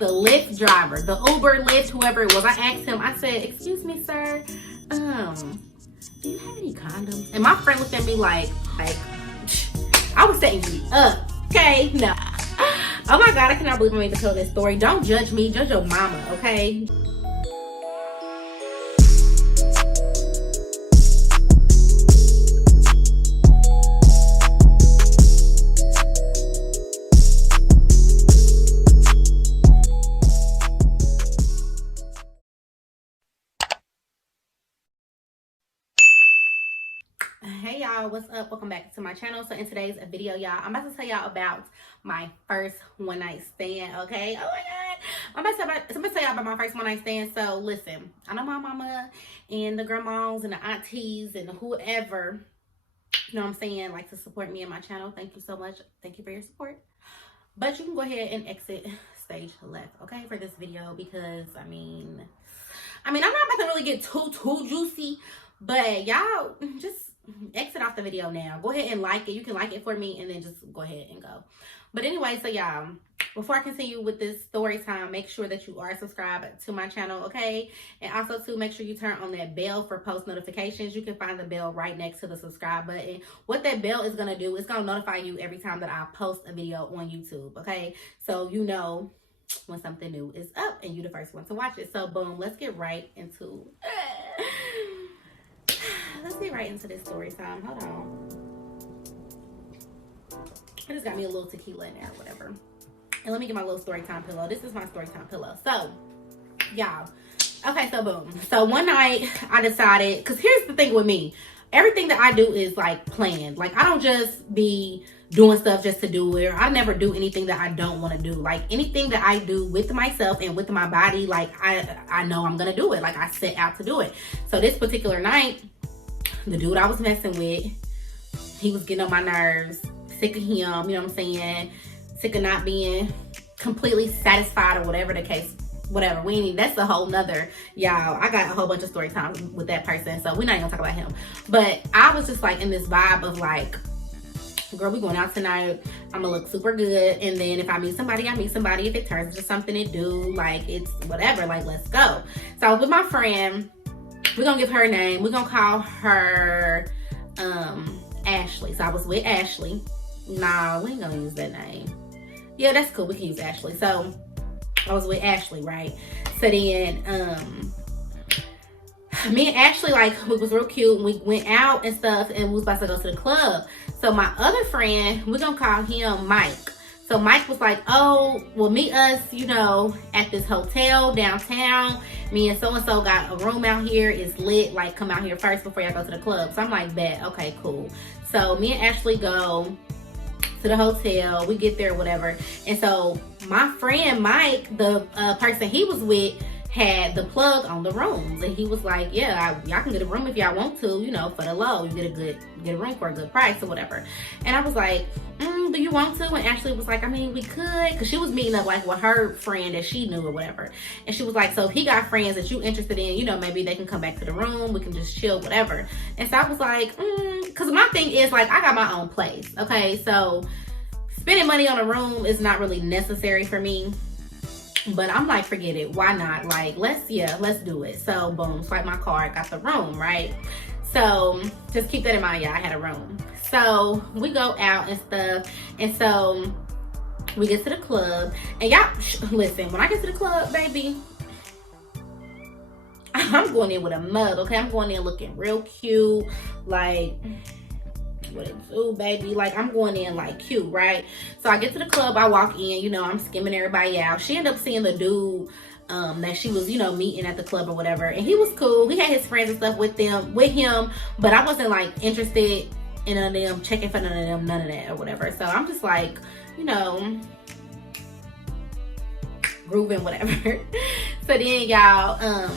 the Lyft driver, the Uber, Lyft, whoever it was. I asked him, I said, excuse me, sir, do you have any condoms? And my friend looked at me like I was setting you up, okay? No. Oh my God, I cannot believe I'm even telling this story. Don't judge me, judge your mama, okay? Hey y'all, what's up? Welcome back to my channel. So in today's video, y'all, I'm about to tell y'all about my first one night stand, okay? Oh my God, I'm about to tell y'all about my first one night stand. So listen, I know my mama and the grandmas and the aunties and whoever, you know what I'm saying, like to support me and my channel. Thank you so much. Thank you for your support. But you can go ahead and exit stage left, okay, for this video, because I mean I'm not about to really get too juicy, but y'all just exit off the video now. Go ahead and like it. You can like it for me and then just go ahead and go. But anyway, so y'all, before I continue with this story time, make sure that you are subscribed to my channel, okay? And also to make sure you turn on that bell for post notifications. You can find the bell right next to the subscribe button. What that bell is going to do, it's going to notify you every time that I post a video on YouTube, okay? So you know when something new is up and you're the first one to watch it. So boom, let's get right into this story time. Hold on. I just got me a little tequila in there or whatever. And let me get my little story time pillow. This is my story time pillow. So, y'all. Okay, so boom. So one night I decided, because here's the thing with me. Everything that I do is like planned. Like I don't just be doing stuff just to do it. Or I never do anything that I don't want to do. Like anything that I do with myself and with my body, like I know I'm going to do it. Like I set out to do it. So this particular night, the dude I was messing with, he was getting on my nerves. Sick of him, you know what I'm saying? Sick of not being completely satisfied or whatever the case, whatever. That's a whole nother, y'all. I got a whole bunch of story times with that person, so we're not even gonna talk about him. But I was just like in this vibe of like, girl, we going out tonight. I'm gonna look super good. And then if I meet somebody, I meet somebody. If it turns into something to do, like it's whatever, like let's go. So I was with my friend. We're gonna give her a name. We're gonna call her Ashley. So I was with Ashley. Nah, we ain't gonna use that name. Yeah, that's cool. We can use Ashley. So I was with Ashley, right? So then me and Ashley, like, we was real cute and we went out and stuff and we was about to go to the club. So my other friend, we're gonna call him Mike. So Mike was like, oh, well, meet us, you know, at this hotel downtown. Me and so-and-so got a room out here. It's lit. Like, come out here first before y'all go to the club. So I'm like, bet. Okay, cool. So me and Ashley go to the hotel. We get there, whatever. And so my friend Mike, the person he was with, had the plug on the rooms, and he was like, yeah, y'all can get a room if y'all want to, you know, for the low. You get a room for a good price or whatever. And I was like, do you want to? And Ashley was like, I mean, we could, because she was meeting up like with her friend that she knew or whatever. And she was like, so if he got friends that you interested in, you know, maybe they can come back to the room, we can just chill, whatever. And so I was like, because my thing is like, I got my own place, okay? So spending money on a room is not really necessary for me. But I'm like, forget it. Why not? Like, let's do it. So boom, swipe my card, got the room, right? So just keep that in mind, y'all. I had a room. So we go out and stuff. And so we get to the club. And y'all, listen, when I get to the club, baby, I'm going in with a mug, okay? I'm going in looking real cute. Like, what it do, baby? Like, I'm going in like cute, right? So I get to the club, I walk in, you know, I'm skimming everybody out. She ended up seeing the dude that she was, you know, meeting at the club or whatever, and he was cool. He had his friends and stuff with him, but I wasn't like interested in none of them, checking for none of them, none of that or whatever. So I'm just like, you know, grooving, whatever. So then y'all,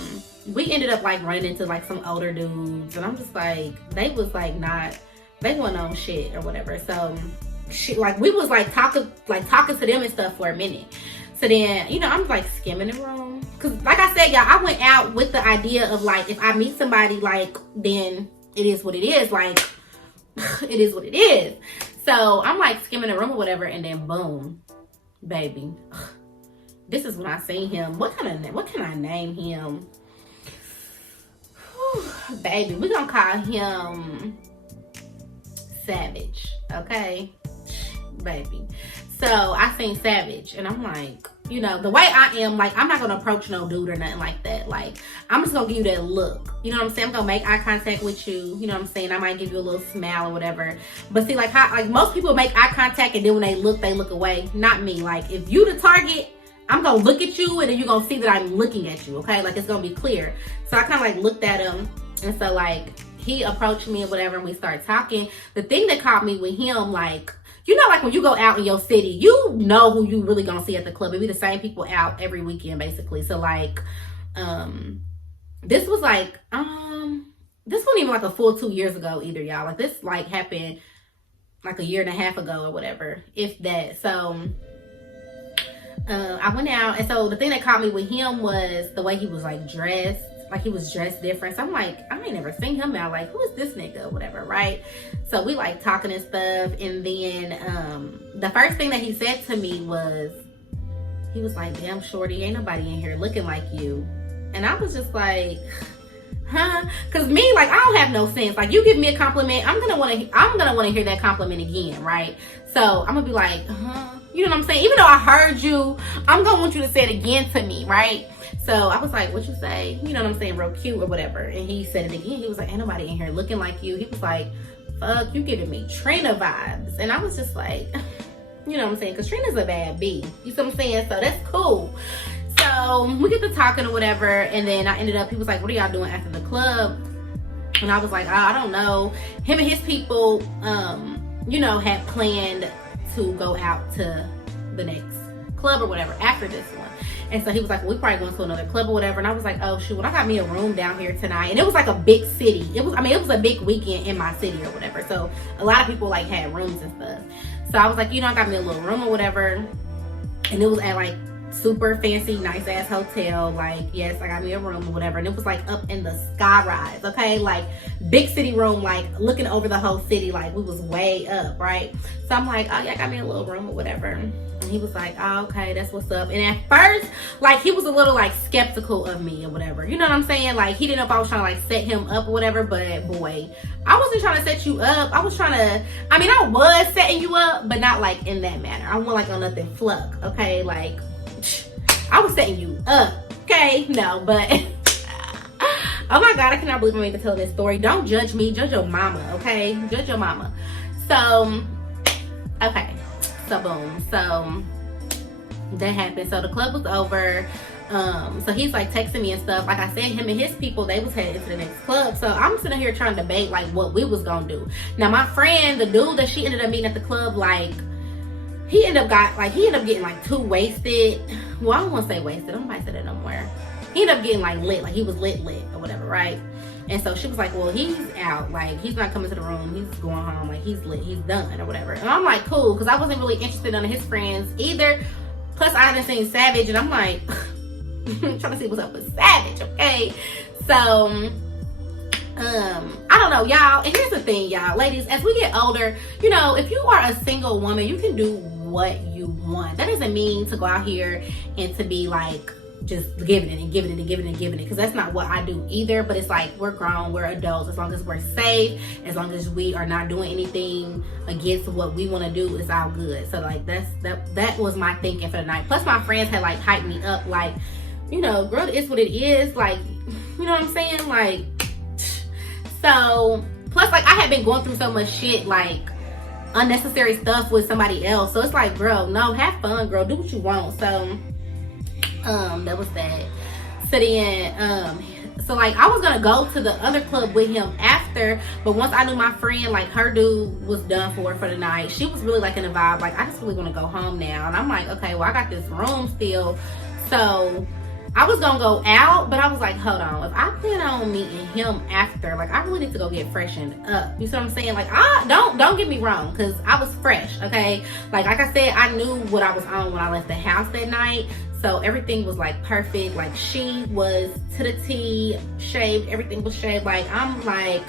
we ended up like running into like some older dudes, and I'm just like, they wasn't on shit or whatever. So she, like, we was like talking to them and stuff for a minute. So then, you know, I'm like skimming the room, because like I said, y'all, I went out with the idea of like, if I meet somebody, like, then it is what it is. Like, it is what it is. So I'm like skimming the room or whatever, and then boom, baby, this is when I seen him. What can I name him? Whew, baby, we gonna call him Savage, okay? Baby. So I seen Savage, and I'm like, you know, the way I am, like, I'm not gonna approach no dude or nothing like that. Like, I'm just gonna give you that look. You know what I'm saying? I'm gonna make eye contact with you. You know what I'm saying? I might give you a little smile or whatever. But see, like, how, like, most people make eye contact, and then when they look away. Not me. Like, if you the target, I'm gonna look at you, and then you're gonna see that I'm looking at you, okay? Like, it's gonna be clear. So I kind of, like, looked at him, and so, like, he approached me or whatever, and we started talking. The thing that caught me with him, like, you know, like when you go out in your city, you know who you really gonna see at the club. It be the same people out every weekend, basically. So, like, this was like, this wasn't even like a full 2 years ago either, y'all. Like, this like happened like a year and a half ago or whatever, if that. So, I went out, and so the thing that caught me with him was the way he was like dressed. Like, he was dressed different. So I'm like, I ain't never seen him out. Like, who is this nigga or whatever, right? So we like talking and stuff. And then the first thing that he said to me was, he was like, damn, shorty, ain't nobody in here looking like you. And I was just like, huh? Cause me, like, I don't have no sense. Like, you give me a compliment, I'm gonna wanna hear that compliment again, right? So I'm gonna be like, huh? You know what I'm saying? Even though I heard you, I'm gonna want you to say it again to me, right? So I was like, what you say? You know what I'm saying? Real cute or whatever. And he said it again. He was like, ain't nobody in here looking like you. He was like, fuck, you giving me Trina vibes. And I was just like, you know what I'm saying? Because Trina's a bad bee. You see what I'm saying? So that's cool. So we get to talking or whatever. And then I ended up, he was like, what are y'all doing after the club? And I was like, oh, I don't know. Him and his people, you know, had planned to go out to the next club or whatever after this one. And so he was like, well, we probably going to another club or whatever. And I was like, oh shoot, I got me a room down here tonight. And it was like a big city. It was a big weekend in my city or whatever. So a lot of people like had rooms and stuff. So I was like, you know, I got me a little room or whatever. And it was at like super fancy, nice ass hotel. Like, yes, I got me a room or whatever. And it was like up in the sky rise, okay? Like big city room, like looking over the whole city. Like we was way up, right? So I'm like, oh yeah, I got me a little room or whatever. And he was like, oh, okay, that's what's up. And at first, like, he was a little like skeptical of me or whatever. You know what I'm saying? Like, he didn't know if I was trying to like set him up or whatever. But boy, I wasn't trying to set you up. I was setting you up, but not like in that manner. I wasn't like on nothing fluck, okay? Like, I was setting you up, okay? No, but oh my God, I cannot believe I'm even telling this story. Don't judge me, judge your mama, okay? Judge your mama. So, okay. So boom. So that happened. So the club was over. So he's like texting me and stuff. Like I said, him and his people, they was headed to the next club. So I'm sitting here trying to debate like what we was gonna do. Now my friend, the dude that she ended up meeting at the club, like he ended up getting like too wasted. Well, I don't want to say wasted. I don't might say that no more. He ended up getting like lit. Like he was lit or whatever, right? And so she was like, well, he's out. Like, he's not coming to the room. He's going home. Like, he's lit. He's done or whatever. And I'm like, cool. Because I wasn't really interested in none of his friends either. Plus, I hadn't seen Savage. And I'm like, trying to see what's up with Savage, okay? So, I don't know, y'all. And here's the thing, y'all. Ladies, as we get older, you know, if you are a single woman, you can do what you want. That doesn't mean to go out here and to be like, just giving it and giving it and giving it and giving it, because that's not what I do either. But it's like, we're grown, we're adults. As long as we're safe, as long as we are not doing anything against what we want to do, it's all good. So like that was my thinking for the night. Plus my friends had like hyped me up, like, you know, girl, it's what it is. Like, you know what I'm saying? Like, so plus like I had been going through so much shit, like unnecessary stuff with somebody else. So it's like, girl, no, have fun, girl, do what you want. So that was that. So then, so like I was gonna go to the other club with him after, but once I knew my friend, like her dude was done for the night, she was really like in a vibe, like I just really want to go home now. And I'm like, okay, well I got this room still. So I was gonna go out, but I was like, hold on, if I plan on meeting him after, like I really need to go get freshened up. You see what I'm saying? Like, don't get me wrong, because I was fresh, okay? Like I said, I knew what I was on when I left the house that night. So everything was like perfect. Like she was to the T, shaved, everything was shaved. Like I'm like,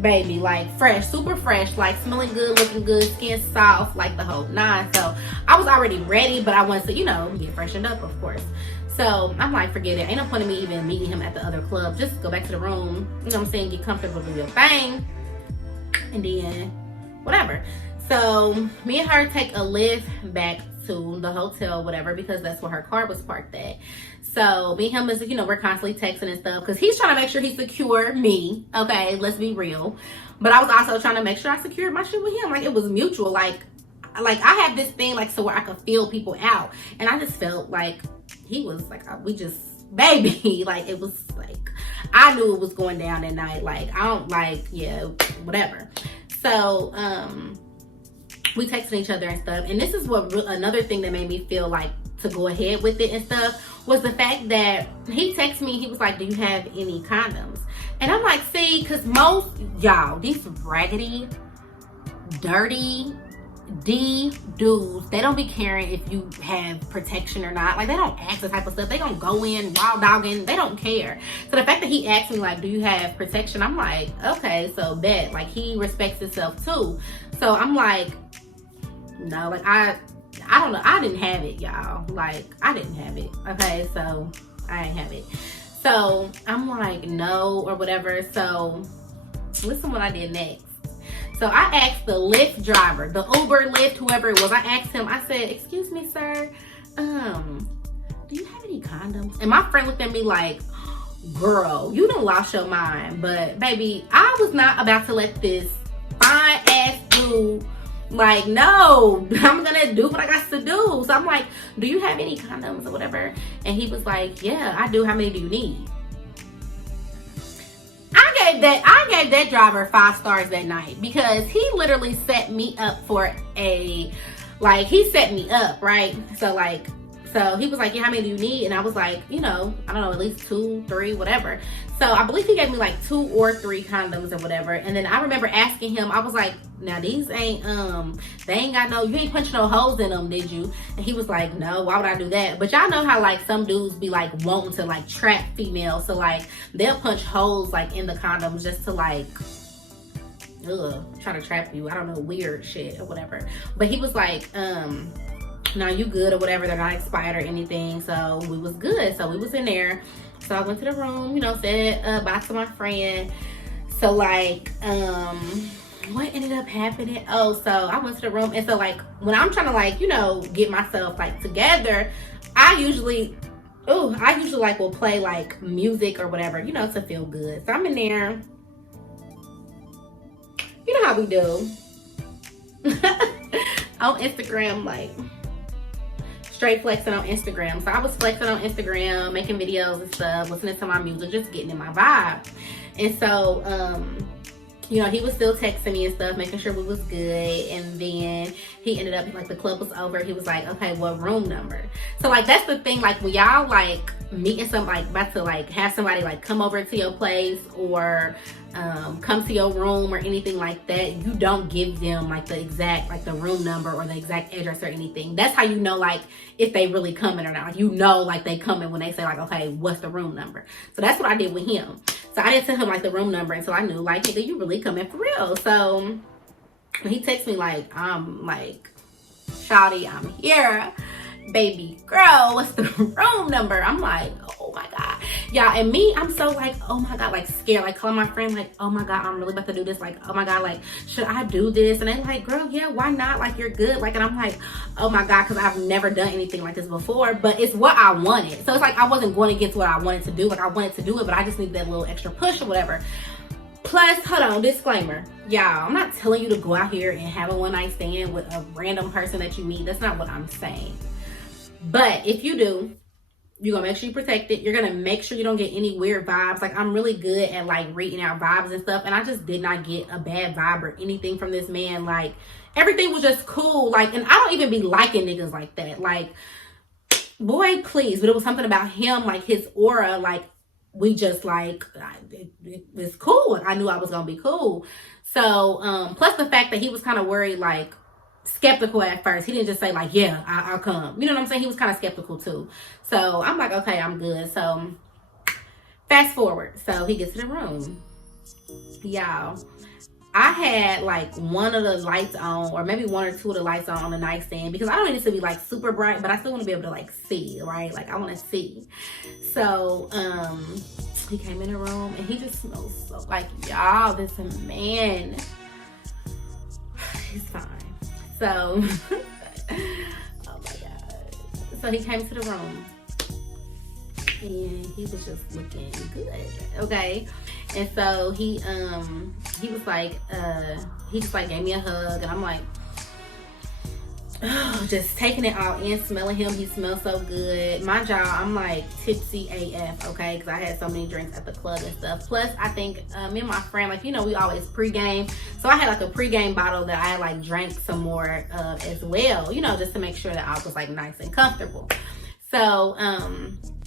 baby, like fresh, super fresh, like smelling good, looking good, skin soft, like the whole nine. So I was already ready, but I wanted to, get freshened up, of course. So I'm like, forget it. Ain't no point in me even meeting him at the other club. Just go back to the room, get comfortable, do your thing, and then whatever. So me and her take a lift back to the hotel, whatever, because that's where her car was parked at. So me and him is, we're constantly texting and stuff because he's trying to make sure he secure me. Okay, let's be real. But I was also trying to make sure I secured my shit with him. Like, it was mutual. Like I have this thing, like, so where I could feel people out. And I just felt like he was like, we just, baby, like, it was like, I knew it was going down that night. Like, I don't like, yeah, whatever. So, we texted each other and stuff. And this is what another thing that made me feel like to go ahead with it and stuff was the fact that he texted me. He was like, do you have any condoms? And I'm like, see, because most y'all, these raggedy, dirty dudes, they don't be caring if you have protection or not. Like, they don't ask the type of stuff. They don't go in wild dogging. They don't care. So the fact that he asked me, like, do you have protection? I'm like, okay, so bet. Like, he respects himself too. So I'm like, no, like, I don't know. I didn't have it, y'all. Like, I didn't have it. Okay, so I didn't have it. So I'm like, no, or whatever. So listen what I did next. So I asked the Lyft driver, the Uber, Lyft, whoever it was. I asked him, I said, excuse me, sir, do you have any condoms? And my friend looked at me like, girl, you done lost your mind. But baby, I was not about to let this fine ass dude, like, no, I'm gonna do what I got to do. So I'm like, do you have any condoms or whatever? And he was like, yeah, I do. How many do you need? I gave that driver 5 stars that night because he literally set me up for he set me up, right? So he was like, yeah, how many do you need? And I was like, I don't know, at least 2, 3, whatever. So I believe he gave me like 2 or 3 condoms or whatever. And then I remember asking him, I was like, now these ain't, they ain't got no, you ain't punched no holes in them, did you? And he was like, no, why would I do that? But y'all know how like some dudes be like wanting to like trap females. So like they'll punch holes like in the condoms just to like, try to trap you. I don't know, weird shit or whatever. But he was like, no, you good or whatever, they're not expired or anything. So we was good. So we was in there. So I went to the room, said bye to my friend. So like, what ended up happening? Oh, so I went to the room, and so like when I'm trying to like, get myself like together, I usually like will play like music or whatever, to feel good. So I'm in there. You know how we do. On Instagram, like straight flexing on Instagram. So I was flexing on Instagram, making videos and stuff, listening to my music, just getting in my vibe. And so, he was still texting me and stuff, making sure we was good. And then he ended up, like, the club was over. He was like, okay, what room number? So, like, that's the thing. Like, when y'all, like, meeting somebody, like, about to, like, have somebody, like, come over to your place or come to your room or anything like that, you don't give them, like, the exact, like, the room number or the exact address or anything. That's how you know, like, if they really coming or not. Like, like, they coming when they say, like, okay, what's the room number? So, that's what I did with him. So I didn't tell him like the room number until I knew, like, nigga, you really coming for real. So when he texts me like, I'm like, shawty, I'm here, baby girl, what's the room number? I'm like, oh my God. Yeah, and me, I'm so like, oh my God, like scared, like calling my friend, like, oh my God, I'm really about to do this. Like, oh my God, like, should I do this? And they're like, girl, yeah, why not? Like, you're good. Like, and I'm like, oh my God, because I've never done anything like this before, but it's what I wanted. So it's like, I wasn't going to get to what I wanted to do. Like, I wanted to do it, but I just needed that little extra push or whatever. Plus, hold on, disclaimer. Y'all, I'm not telling you to go out here and have a one night stand with a random person that you meet. That's not what I'm saying. But if you do, you're gonna make sure you protect it. You're gonna make sure you don't get any weird vibes. Like, I'm really good at like reading out vibes and stuff, and I just did not get a bad vibe or anything from this man. Like, everything was just cool. Like, and I don't even be liking niggas like that. Like, boy, please. But it was something about him, like his aura, like we just like, it was cool. I knew I was gonna be cool. So plus the fact that he was kind of worried, like skeptical at first. He didn't just say like, yeah, I'll come. You know what I'm saying? He was kind of skeptical too. So I'm like, okay, I'm good. So fast forward. So he gets to the room. Y'all, I had like one of the lights on, or maybe one or two of the lights on the nightstand, because I don't need it to be like super bright, but I still want to be able to like see, right? Like I want to see. So he came in the room and he just smells so like, y'all, this man, he's fine. So oh my god. So he came to the room and he was just looking good, okay? And so he was like, he just like gave me a hug, and I'm like, oh, just taking it all in, smelling him. He smells so good. My jaw, I'm like tipsy AF, okay? Because I had so many drinks at the club and stuff. Plus, I think me and my friend, like, you know, we always pregame. So I had like a pregame bottle that I like drank some more as well, you know, just to make sure that I was like nice and comfortable. So,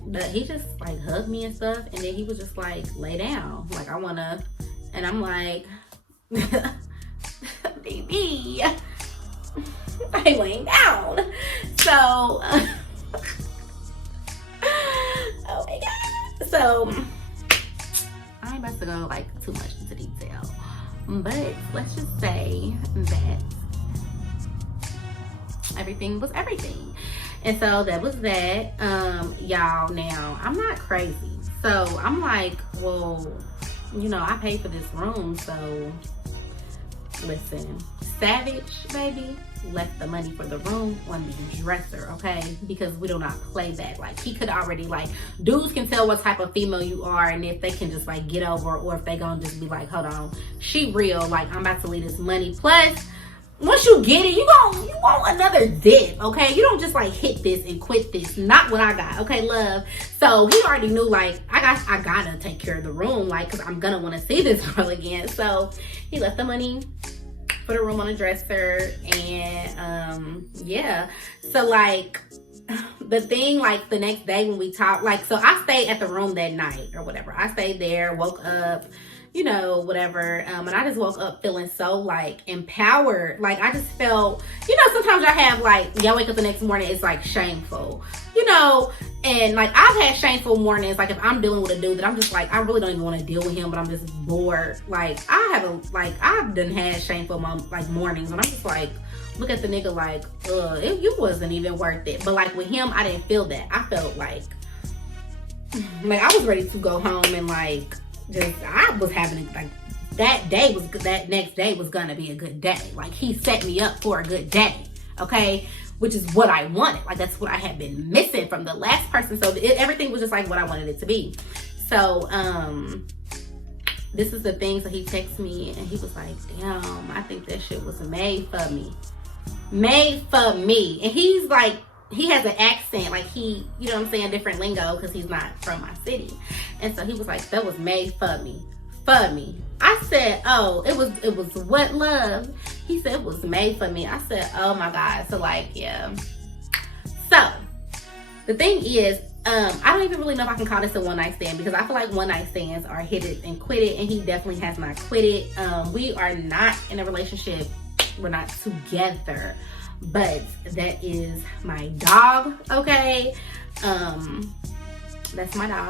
but he just like hugged me and stuff, and then he was just like, lay down, like I wanna, and I'm like, baby, I'm laying down. So oh my god. So I ain't about to go like too much into detail, but let's just say that everything was everything. And so that was that. Y'all, now I'm not crazy. So I'm like, well, you know, I paid for this room, so listen, Savage, baby, left the money for the room on the dresser, okay? Because we do not play that. Like, he could already, like, dudes can tell what type of female you are, and if they can just like get over, or if they gonna just be like, hold on, she real, like I'm about to leave this money. Plus, once you get it, you want another dip, okay? You don't just like hit this and quit this. Not what I got, okay, love? So he already knew, like, I gotta take care of the room, like, because I'm gonna want to see this girl again. So he left the money for the room on the dresser, and yeah. So like, the thing, like the next day when we talked, like, so I stayed at the room that night or whatever. I stayed there, woke up, you know, whatever. And I just woke up feeling so like empowered. Like I just felt, you know, sometimes I have like, y'all wake up the next morning, it's like shameful, you know, and like I've had shameful mornings. Like if I'm dealing with a dude that I'm just like, I really don't even want to deal with him, but I'm just bored. Like I've done had shameful like mornings when I'm just like, look at the nigga like, you wasn't even worth it. But like with him, I didn't feel that. I felt like I was ready to go home, and like, just, I was having like, that next day was gonna be a good day. Like he set me up for a good day, okay? Which is what I wanted. Like that's what I had been missing from the last person. So everything was just like what I wanted it to be. So this is the thing. So he texted me and he was like, damn, I think that shit was made for me. Made for me. And he's like, he has an accent, like he, you know what I'm saying, different lingo, because he's not from my city. And so he was like, that was made for me. For me. I said, oh, it was what, love? He said it was made for me. I said, oh my God. So like, yeah. So the thing is, I don't even really know if I can call this a one night stand, because I feel like one night stands are hit it and quit it, and he definitely has not quit it. We are not in a relationship. We're not together. But that is my dog, okay? That's my dog.